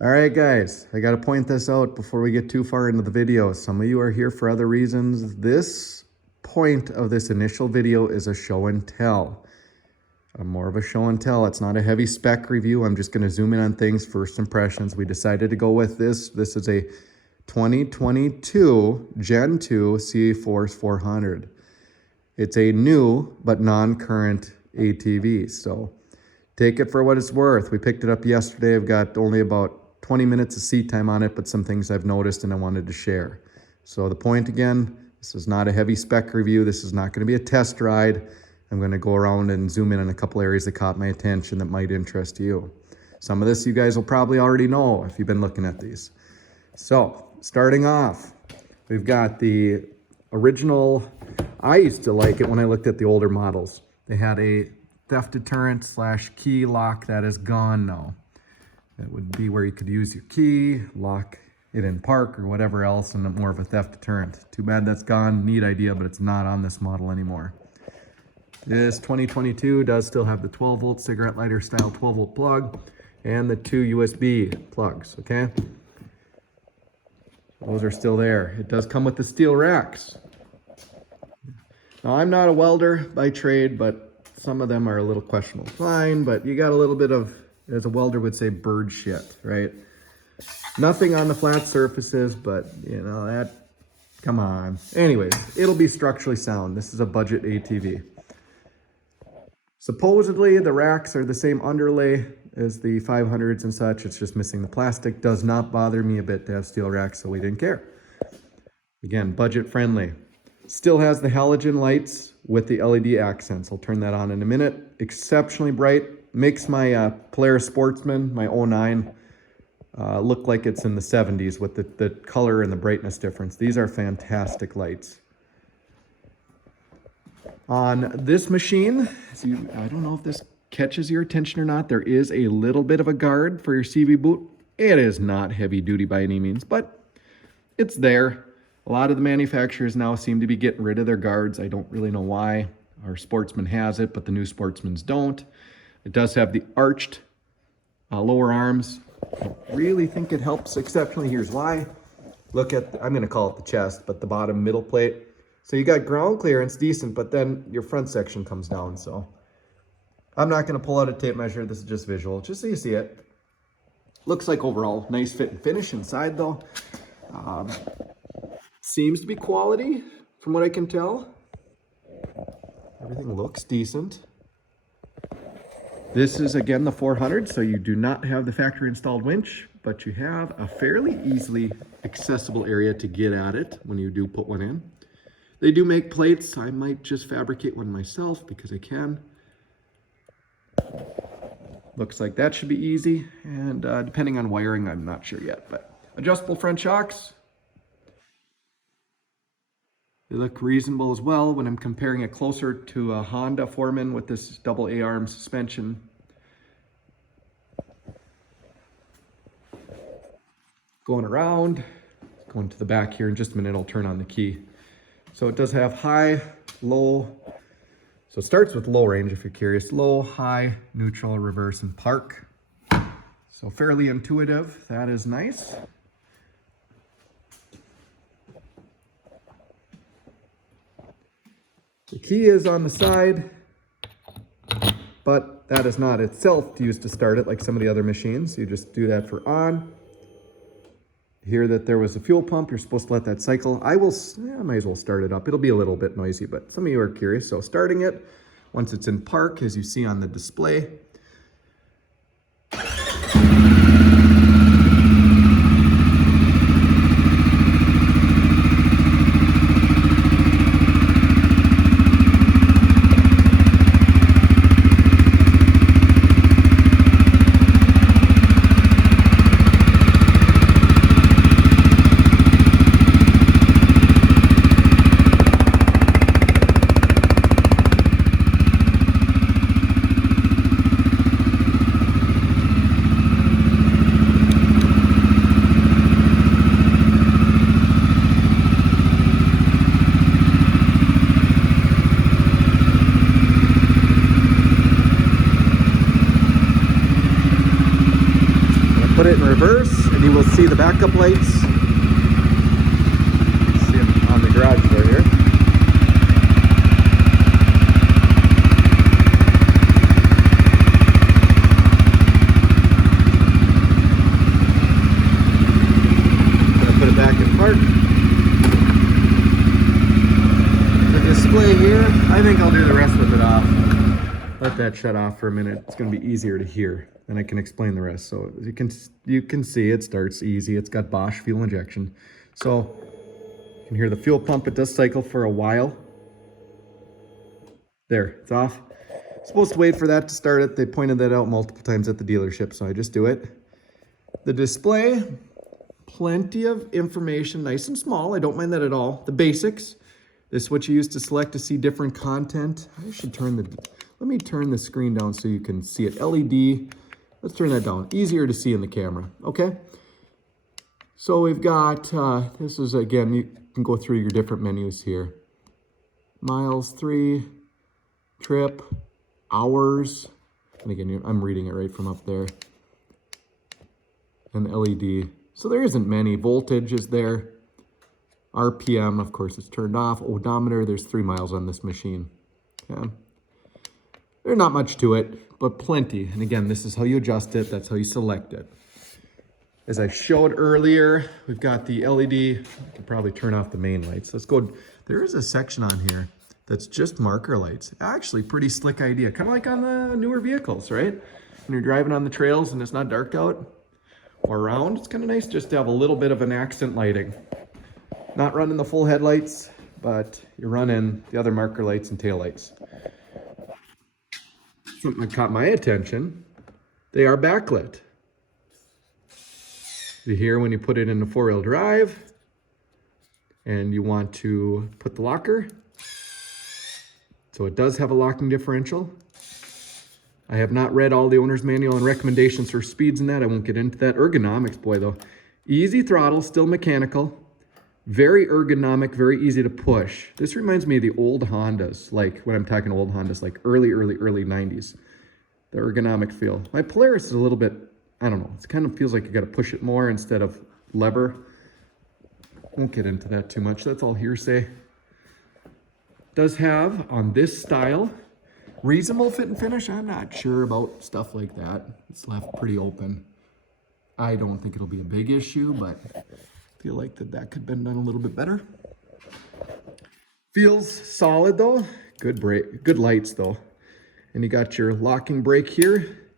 All right, guys, I got to point this out before we get too far into the video. Some of you are here for other reasons. This point of this initial video is a show and tell. More of a show and tell. It's not a heavy spec review. I'm just going to zoom in on things, first impressions. We decided to go with this. This is a 2022 Gen 2 CFMOTO 400. It's a new but non-current ATV, so take it for what it's worth. We picked it up yesterday. I've got only about 20 minutes of seat time on it, but some things I've noticed and I wanted to share. So the point again, this is not a heavy spec review. This is not going to be a test ride. I'm going to go around and zoom in on a couple areas that caught my attention that might interest you. Some of this you guys will probably already know if you've been looking at these. So starting off, we've got the original. I used to like it when I looked at the older models. They had a theft deterrent / key lock. That is gone now. That would be where you could use your key, lock it in park or whatever else, and more of a theft deterrent. Too bad that's gone. Neat idea, but it's not on this model anymore. This 2022 does still have the 12 volt cigarette lighter style 12 volt plug and the 2 USB plugs, okay? Those are still there. It does come with the steel racks. Now, I'm not a welder by trade, but some of them are a little questionable. Fine, but you got a little bit of, as a welder would say, bird shit, right? Nothing on the flat surfaces, but you know, that, come on. Anyways, it'll be structurally sound. This is a budget ATV. Supposedly, the racks are the same underlay as the 500s and such. It's just missing the plastic. Does not bother me a bit to have steel racks, so we didn't care. Again, budget friendly. Still has the halogen lights with the LED accents. I'll turn that on in a minute. Exceptionally bright. Makes my Polaris Sportsman, my 09, look like it's in the 70s with the color and the brightness difference. These are fantastic lights. On this machine, I don't know if this catches your attention or not. There is a little bit of a guard for your CV boot. It is not heavy duty by any means, but it's there. A lot of the manufacturers now seem to be getting rid of their guards. I don't really know why. Our Sportsman has it, but the new Sportsmans don't. It does have the arched lower arms. I don't really think it helps exceptionally. Here's why. Look at, I'm going to call it the chest, but the bottom middle plate. So you got ground clearance, decent, but then your front section comes down. So I'm not going to pull out a tape measure. This is just visual, just so you see it. Looks like overall nice fit and finish inside though. Seems to be quality from what I can tell. Everything looks decent. This is again the 400, so you do not have the factory installed winch, but you have a fairly easily accessible area to get at it when you do put one in. They do make plates. I might just fabricate one myself because I can. Looks like that should be easy, and depending on wiring, I'm not sure yet, but adjustable front shocks. They look reasonable as well when I'm comparing it closer to a Honda Foreman with this double A-arm suspension. Going around, going to the back here in just a minute, I'll turn on the key. So it does have high, low. So it starts with low range if you're curious. Low, high, neutral, reverse, and park. So fairly intuitive. That is nice. The key is on the side, but that is not itself used to start it like some of the other machines. You just do that for on. Hear that there was a fuel pump. You're supposed to let that cycle. I might as well start it up. It'll be a little bit noisy, but some of you are curious. So starting it, once it's in park, as you see on the display, it in reverse, and you will see the backup lights. See them on the garage door here. Gonna put it back in park. The display here, I think I'll do the rest with it off. Let that shut off for a minute. It's going to be easier to hear, and I can explain the rest. So you can see it starts easy. It's got Bosch fuel injection. So you can hear the fuel pump. It does cycle for a while. There, it's off. Supposed to wait for that to start it. They pointed that out multiple times at the dealership, so I just do it. The display, plenty of information, nice and small. I don't mind that at all. The basics. This is what you use to select to see different content. I should let me turn the screen down so you can see it. LED, let's turn that down. Easier to see in the camera, okay? So we've got, this is, again, you can go through your different menus here. Miles, 3, trip, hours, and again, I'm reading it right from up there. And LED. So there isn't many. Voltage is there. RPM, of course, it's turned off. Odometer, there's 3 miles on this machine. Okay. There's not much to it, but plenty. And again, this is how you adjust it. That's how you select it. As I showed earlier, we've got the LED. I can probably turn off the main lights. Let's go. There is a section on here that's just marker lights. Actually, pretty slick idea. Kind of like on the newer vehicles, right? When you're driving on the trails and it's not dark out or around, it's kind of nice just to have a little bit of an accent lighting. Not running the full headlights, but you're running the other marker lights and tail lights. Something that caught my attention, they are backlit. You hear when you put it into 4-wheel drive and you want to put the locker. So it does have a locking differential. I have not read all the owner's manual and recommendations for speeds in that. I won't get into that. Ergonomics, boy though. Easy throttle, still mechanical. Very ergonomic, very easy to push. This reminds me of the old Hondas, like when I'm talking old Hondas, like early 90s. The ergonomic feel. My Polaris is a little bit, I don't know, it kind of feels like you got to push it more instead of lever. Won't get into that too much. That's all hearsay. Does have, on this style, reasonable fit and finish. I'm not sure about stuff like that. It's left pretty open. I don't think it'll be a big issue, but feel like that could have been done a little bit better. Feels solid though. Good brake, good lights though. And you got your locking brake here.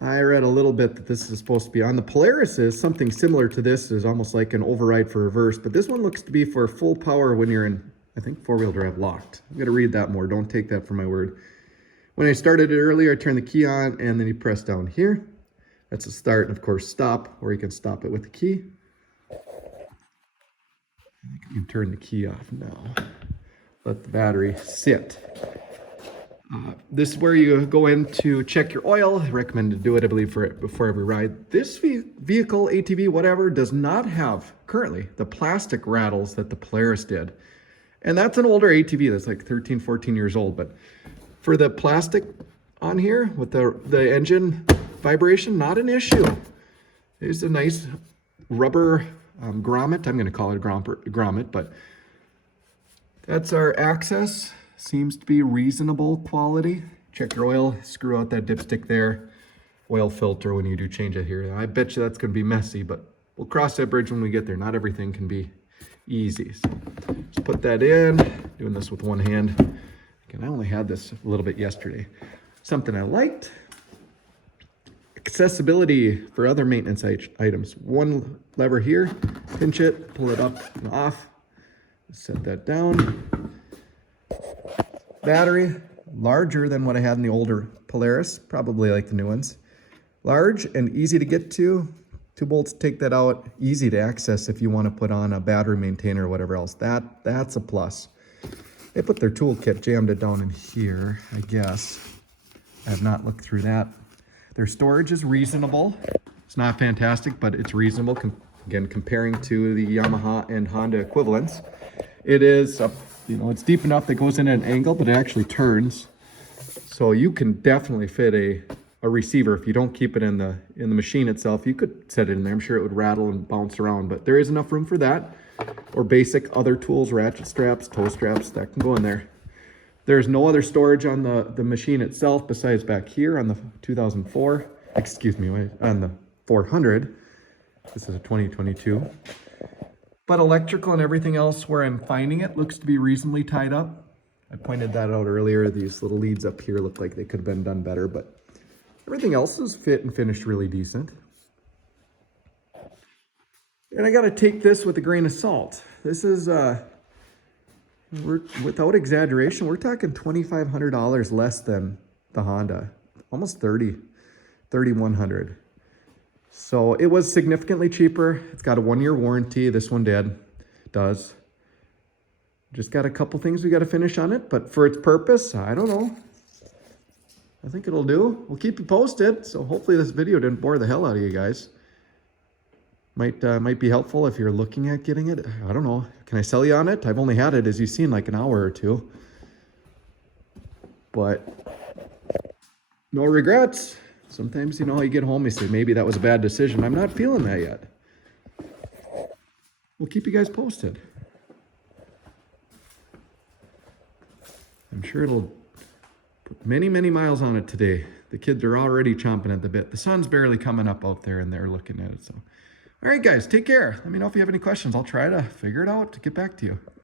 I read a little bit that this is supposed to be on the Polaris. Is something similar to this. Is almost like an override for reverse, but this one looks to be for full power when you're in, I think, 4-wheel drive locked. I'm gonna read that more. Don't take that for my word. When I started it earlier, I turned the key on and then you press down here. That's a start, and of course stop, or you can stop it with the key. You can turn the key off now. Let the battery sit. This is where you go in to check your oil. I recommend to do it, I believe, before every ride. This vehicle, ATV, whatever, does not have, currently, the plastic rattles that the Polaris did. And that's an older ATV that's like 13, 14 years old. But for the plastic on here, with the engine vibration, not an issue. There's a nice rubber grommet. I'm going to call it a grommet, but that's our access. Seems to be reasonable quality. Check your oil, screw out that dipstick there. Oil filter when you do change it here. I bet you that's going to be messy, but we'll cross that bridge when we get there. Not everything can be easy. So just put that in. Doing this with one hand. Again, I only had this a little bit yesterday. Something I liked. Accessibility for other maintenance items. One lever here, pinch it, pull it up and off. Set that down. Battery, larger than what I had in the older Polaris, probably like the new ones. Large and easy to get to. 2 bolts, take that out. Easy to access if you want to put on a battery maintainer or whatever else. That's a plus. They put their toolkit, jammed it down in here, I guess. I have not looked through that. Their storage is reasonable. It's not fantastic, but it's reasonable. Again, comparing to the Yamaha and Honda equivalents. It is, it's deep enough that goes in at an angle, but it actually turns. So you can definitely fit a a receiver. If you don't keep it in the machine itself, you could set it in there. I'm sure it would rattle and bounce around, but there is enough room for that. Or basic other tools, ratchet straps, toe straps, that can go in there. There's no other storage on the machine itself besides back here on the 2004, excuse me, on the 400. This is a 2022. But electrical and everything else where I'm finding it looks to be reasonably tied up. I pointed that out earlier. These little leads up here look like they could have been done better, but everything else is fit and finished really decent. And I got to take this with a grain of salt. This is, without exaggeration, we're talking $2,500 less than the Honda, almost $3,100. So it was significantly cheaper. It's got a 1-year warranty. This one does. Just got a couple things we got to finish on it, but for its purpose, I don't know. I think it'll do. We'll keep you posted. So hopefully this video didn't bore the hell out of you guys. Might be helpful if you're looking at getting it. I don't know. Can I sell you on it? I've only had it, as you've seen, like an hour or two. But no regrets. Sometimes, you know, you get home, you say, maybe that was a bad decision. I'm not feeling that yet. We'll keep you guys posted. I'm sure it'll put many, many miles on it today. The kids are already chomping at the bit. The sun's barely coming up out there and they're looking at it. So, all right, guys, take care. Let me know if you have any questions. I'll try to figure it out to get back to you.